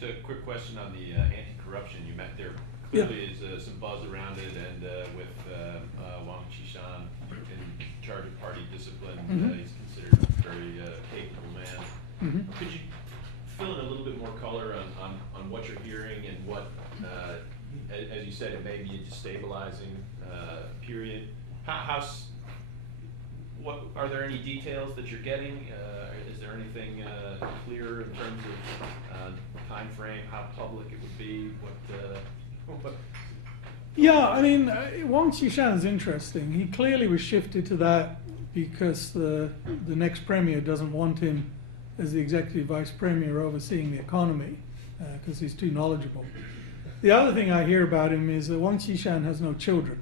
just a quick question on the anti-corruption. You met there. Clearly is some buzz around it, and with Wang Qishan in charge of party discipline, he's considered a very capable man. Could you fill in a little bit more color on what you're hearing and what, as you said, it may be a destabilizing period. What are there any details that you're getting? Is there anything clear in terms of time frame, how public it would be? Yeah, I mean, Wang Qishan is interesting. He clearly was shifted to that because the next premier doesn't want him as the executive vice premier overseeing the economy because he's too knowledgeable. The other thing I hear about him is that Wang Qishan has no children.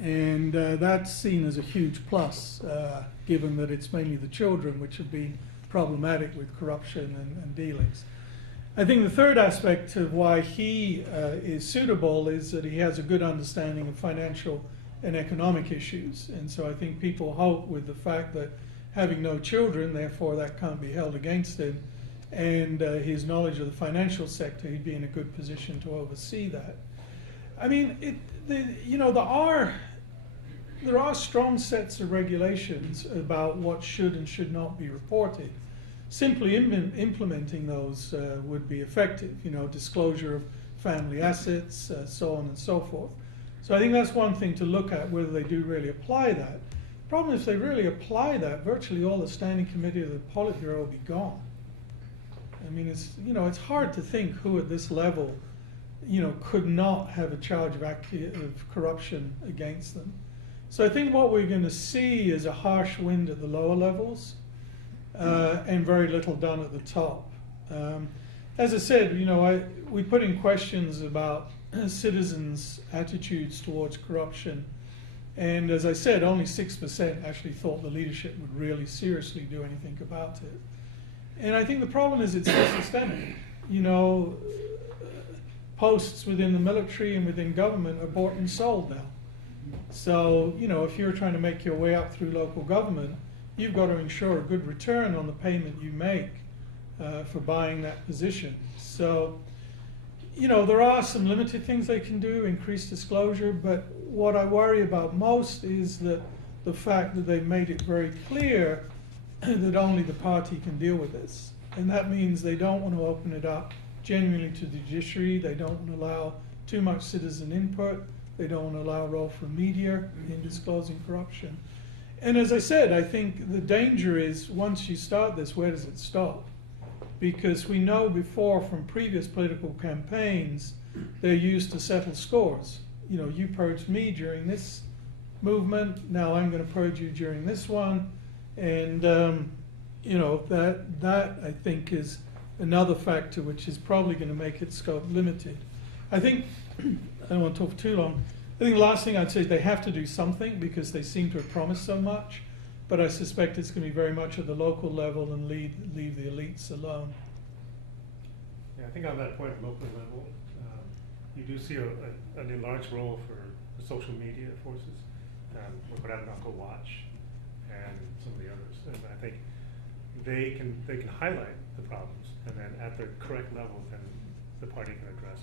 And that's seen as a huge plus, given that it's mainly the children which have been problematic with corruption and dealings. I think the third aspect of why he is suitable is that he has a good understanding of financial and economic issues. And so I think people hope with the fact that having no children, therefore that can't be held against him, and his knowledge of the financial sector, he'd be in a good position to oversee that. I mean, there are strong sets of regulations about what should and should not be reported. Simply implementing those would be effective, disclosure of family assets, so on and so forth. So I think that's one thing to look at, whether they do really apply that. The problem is if they really apply that, virtually all the standing committee of the Politburo will be gone. I mean, it's hard to think who at this level could not have a charge of corruption against them. So I think what we're going to see is a harsh wind at the lower levels and very little done at the top. As I said, we put in questions about citizens' attitudes towards corruption, and as I said, only 6% actually thought the leadership would really seriously do anything about it. And I think the problem is it's so systemic. Posts within the military and within government are bought and sold now. So, if you're trying to make your way up through local government, you've got to ensure a good return on the payment you make for buying that position. So, there are some limited things they can do, increased disclosure, but what I worry about most is that the fact that they've made it very clear that only the party can deal with this. And that means they don't want to open it up genuinely to the judiciary, they don't want to allow too much citizen input, they don't want to allow a role for media in disclosing corruption. And as I said, I think the danger is once you start this, where does it stop? Because we know before from previous political campaigns, they're used to settle scores. You purged me during this movement, now I'm going to purge you during this one. And that I think is another factor which is probably going to make its scope limited. I think, I don't want to talk for too long, I think the last thing I'd say is they have to do something because they seem to have promised so much, but I suspect it's going to be very much at the local level and leave the elites alone. Yeah, I think on that point, local level, you do see an enlarged role for the social media forces, Uncle Watch and some of the others. And I think they can highlight the problems, and then at the correct level, then the party can address it.